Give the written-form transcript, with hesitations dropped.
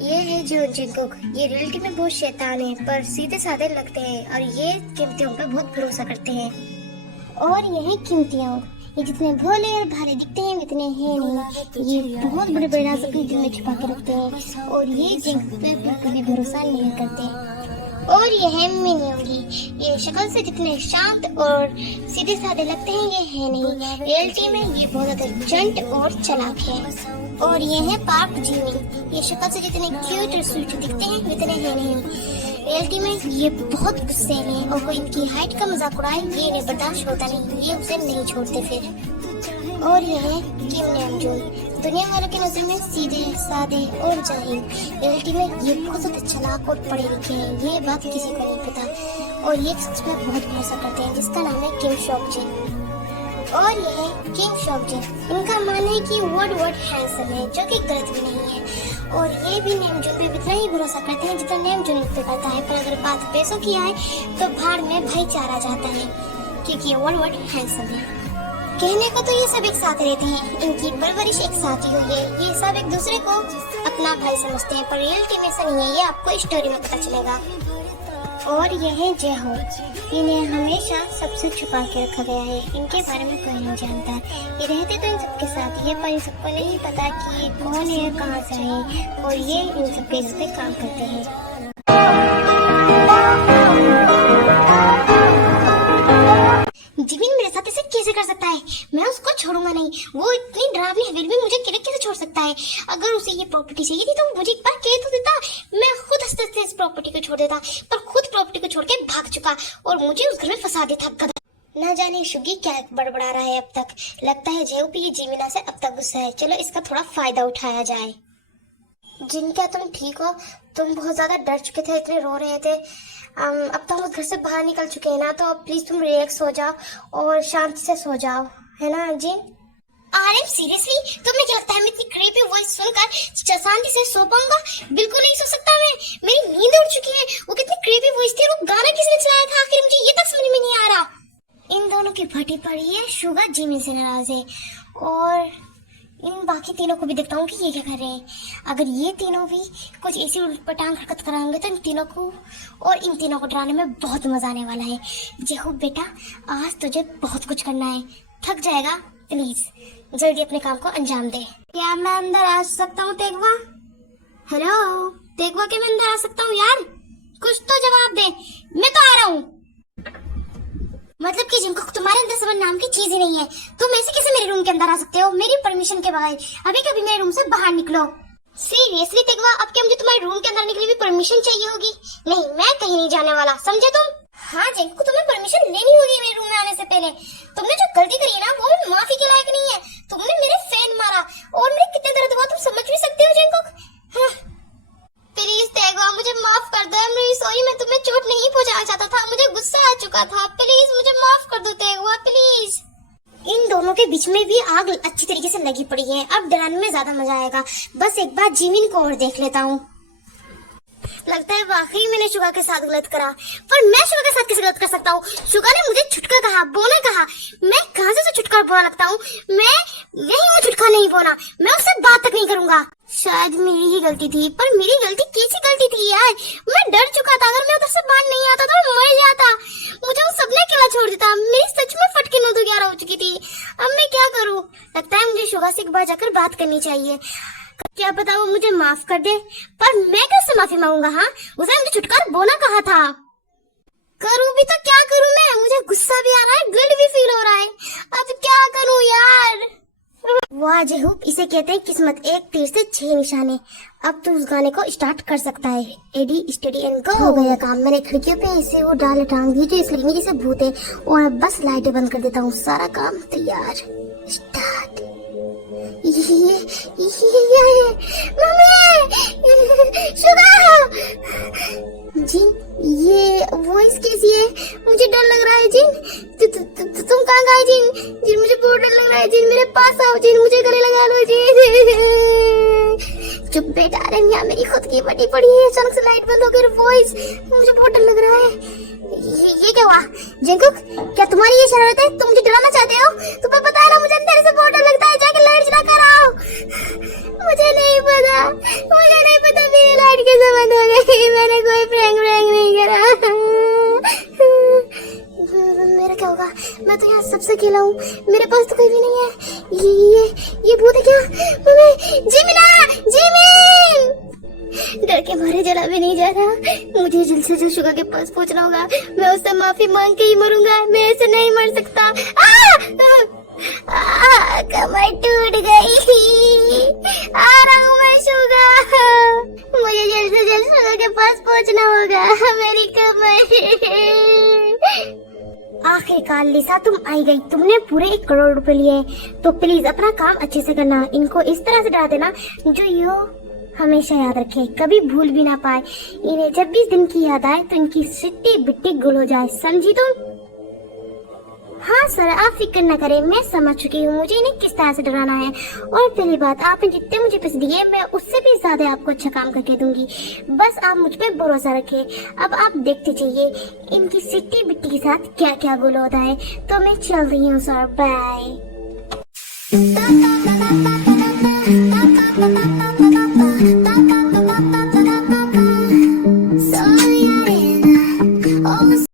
ये है जो जिंकुक। ये रियलिटी में बहुत शैतान है पर सीधे साधे लगते हैं और ये कीमतियों पे बहुत भरोसा करते हैं। और ये है कीमतियों। ये जितने भोले और भाले दिखते हैं उतने हैं नहीं। ये बहुत बड़े बड़े राज अपने दिल में छुपा के रखते हैं और ये जिंकुक पे बिल्कुल भी भरोसा नहीं करते। और ये है मिनियोंगी। ये शक्ल से जितने शांत और सीधे साधे लगते हैं ये है नहीं। रियलिटी में ये बहुत ज्यादा जंट और चालाक है। और ये है पार्क जिमी। ये शक्ल से जितने क्यूट और स्वीट दिखते हैं उतने है नहीं। रियलिटी में ये बहुत गुस्से हैं और कोई इनकी हाइट का मजाक उड़ाए ये इन्हें बर्दाश्त होता नहीं। ये उसे नहीं छोड़ते फिर। और ये है किम नामजून। दुनिया वालों की नजर में सीधे सादे और जाहिल। रियलिटी में ये बहुत ज्यादा चालाक और पढ़े लिखे हैं। ये बात किसी को नहीं पता और ये शख्स पर बहुत भरोसा करते हैं जिसका नाम है किम शॉकजिन। और ये है किम शॉकजिन। इनका मानना है कि वर्ड हैंडसम है जो कि गलत भी नहीं है। और ये भी नामजून पे इतना ही भरोसा करते हैं जितना नामजून पे करता है। पर अगर बात पैसों की आए तो भाड़ में भाईचारा जाता है क्योंकि ये वर्ड हैंडसम है। कहने को तो ये सब एक साथ रहते हैं, इनकी परवरिश एक साथ ही हुई है। ये सब एक दूसरे को अपना भाई समझते हैं पर रियलिटी में ऐसा नहीं है। ये आपको स्टोरी में पता चलेगा। और ये है जेहो। इन्हें हमेशा सबसे छुपा के रखा गया है। इनके बारे में कोई नहीं जानता। ये रहते तो इन सबके साथ ही है पर इन सबको नहीं पता कि ये कौन है, कहाँ से है। और ये इन सब केस पे काम करते हैं। जिमिन मेरे साथ ऐसे कैसे कर सकता है? मैं उसको छोड़ूंगा नहीं। वो इतनी डरावनी हवेली में मुझे कैसे छोड़ सकता है? अगर उसे ये प्रॉपर्टी चाहिए थी तो मुझे एक बार कह तो देता। मैं खुद हंसते हंसते इस प्रॉपर्टी को छोड़ देता पर खुद प्रॉपर्टी को छोड़ के भाग चुका और मुझे उस घर में फंसा देता। गधा ना जाने शुगी क्या बड़बड़ा रहा है अब तक। लगता है जेहू भी ये जिमिना से अब तक गुस्सा है। चलो इसका थोड़ा फायदा उठाया जाए। जिन क्या तुम ठीक हो? तुम बहुत ज्यादा डर चुके थे, इतने रो रहे थे। अब तो हम घर से बाहर निकल चुके हैं ना, तो प्लीज तुम रिलैक्स हो जाओ और शांति से सो जाओ, है ना जिन? अरे सीरियसली तुम्हें क्या लगता है मैं इतनी क्रीपी वॉइस सुनकर शांति से सो पाऊंगा? बिल्कुल नहीं सो सकता मैं। मेरी नींद उड़ चुकी है। वो कितनी क्रीपी वॉइस थी और वो गाना किसने चलाया था आखिर मुझे ये तक समझ में नहीं आ रहा। इन दोनों की फटी पड़ी है। शुगर जिमिन से नाराज है और इन बाकी तीनों को भी देखता हूँ कि ये क्या कर रहे हैं। अगर ये तीनों भी कुछ ऐसी उलटपटांग हरकत कराएंगे तो इन तीनों को और इन तीनों को डराने में बहुत मजा आने वाला है। जेहू बेटा आज तुझे बहुत कुछ करना है। थक जाएगा, प्लीज जल्दी अपने काम को अंजाम दे। क्या मैं अंदर आ सकता हूँ तेगवा? हेलो तेगवा, क्या मैं अंदर आ सकता हूँ यार? कुछ तो जवाब दे। मैं तो आ रहा हूँ। मतलब कि जिनको तुम्हारे अंदर समझ नाम की चीज ही नहीं है। तुम ऐसे कैसे मेरे रूम के अंदर आ सकते हो मेरी परमिशन के बगैर? अभी कभी मेरे रूम से बाहर निकलो। सीरियसली तेगवा, अब क्या मुझे तुम्हारे रूम के अंदर निकलने की परमिशन चाहिए होगी? नहीं, मैं कहीं नहीं जाने वाला, समझे तुम? हाँ जिनको तुम्हें परमिशन लेनी होगी मेरे रूम में आने से पहले। तुमने जो गलती करी है ना वो भी माफी के लायक नहीं है। तुमने मेरे फैन मारा और मेरे कितने दर्द हुआ तुम समझ भी सकते हो जिनको। प्लीज तेगवा मुझे माफ कर दो। मेरी सॉरी, मैं तुम्हें चोट नहीं पहुंचाना चाहता था। मुझे गुस्सा आ चुका था। प्लीज मुझे माफ कर दो तेगवा, प्लीज। इन दोनों के बीच में भी आग अच्छी तरीके से लगी पड़ी है। अब डराने में ज्यादा मजा आएगा। बस एक बार जिमिन को और देख लेता हूँ। लगता है वाकई मैंने शुगा के साथ गलत करा। पर मैं शुगा के साथ कैसे गलत कर सकता हूँ? शुगा ने मुझे छुटका कहा, बोना कहा। मैं कहाँ से छुटका बोना लगता हूँ? मैं नहीं हूँ छुटका नहीं बोना। मैं उससे बात तक नहीं करूंगा। शायद मेरी ही गलती थी, पर मेरी गलती कैसी गलती थी यार? मैं डर चुका था। अगर मैं उधर से बाहर नहीं आता तो मर जाता। मुझे उस सबने अकेला छोड़ देता। मेरी सच में फटके 9-11 हो चुकी थी। अब मैं क्या करूँ? लगता है मुझे शुगा से एक बार जाकर बात करनी चाहिए। क्या पता वो मुझे माफ कर दे। पर मैं कैसे माफी मांगूंगा? हाँ, उसने मुझे छुटकारा बोना कहा था। करूँ भी तो क्या करूँ मैं? मुझे गुस्सा भी आ रहा है, गिल्ट भी फील हो रहा है। अब क्या करूँ यार? वाह जेहू, इसे कहते हैं किस्मत। एक तीर से 6 निशाने। अब तू उस गाने को स्टार्ट कर सकता है। एडी स्टडी एंड गो। हो गया काम। मैंने खिड़कियों पे इसे वो डाले टांग दी जो इसलिए नहीं जैसे भूत है और अब बस लाइटें बंद कर देता हूँ। सारा काम तैयार। स्टार्ट। ये जिन, ये वॉइस कैसी है? मुझे डर लग रहा है जिन। तुम कहाँ गए जिन? जिन मुझे बहुत डर लग रहा है जिन। मेरे पास आओ जिन, मुझे गले लगा लो जिन। चुप बेटा, अरे यहाँ मेरी खुद की बटी पड़ी है। अचानक से लाइट बंद हो गई। वॉइस, मुझे बहुत डर लग रहा है। ये क्या हुआ? जिंकुक, क्या तुम्हारी ये शरारत है? तुम मुझे डराना चाहते हो? तुम्हें पता है ना मुझे अंदर से बहुत डर लगता है। जाके लाइट जला कर आओ। मुझे नहीं पता, मुझे नहीं पता मेरे जलाऊं? मेरे पास तो कोई भी नहीं है। ये भूत है क्या? मम्मी, जिमिना, जिमिन! डर के मारे जला भी नहीं जा रहा। मुझे जल्द से जल्द शुगा के पास पहुंचना होगा। मैं उससे माफी मांग के ही मरूंगा। मैं ऐसे नहीं मर सकता। कमर टूट गई। आ रहा हूँ मैं शुगा। मुझे जल्द से जल्द शुगा के पास पहुंचना होगा। मेरी कमर। आखिरकार लिसा तुम आई गई। तुमने पूरे 1 करोड़ रुपए लिए, तो प्लीज अपना काम अच्छे से करना। इनको इस तरह से डरा देना जो यो हमेशा याद रखे, कभी भूल भी ना पाए। इन्हें जब भी इस दिन की याद आए तो इनकी सिट्टी बिट्टी गुल हो जाए। समझी तुम? हाँ सर, आप फिक्र न करें, मैं समझ चुकी हूँ मुझे इन्हें किस तरह से डराना है। और पहली बात, आपने जितने मुझे पैसे दिए मैं उससे भी ज्यादा आपको अच्छा काम करके दूंगी। बस आप मुझ पे भरोसा रखें। अब आप देखते जाइए इनकी सिट्टी बिट्टी के साथ क्या क्या गुल होता है। तो मैं चल रही हूँ सर, बाय।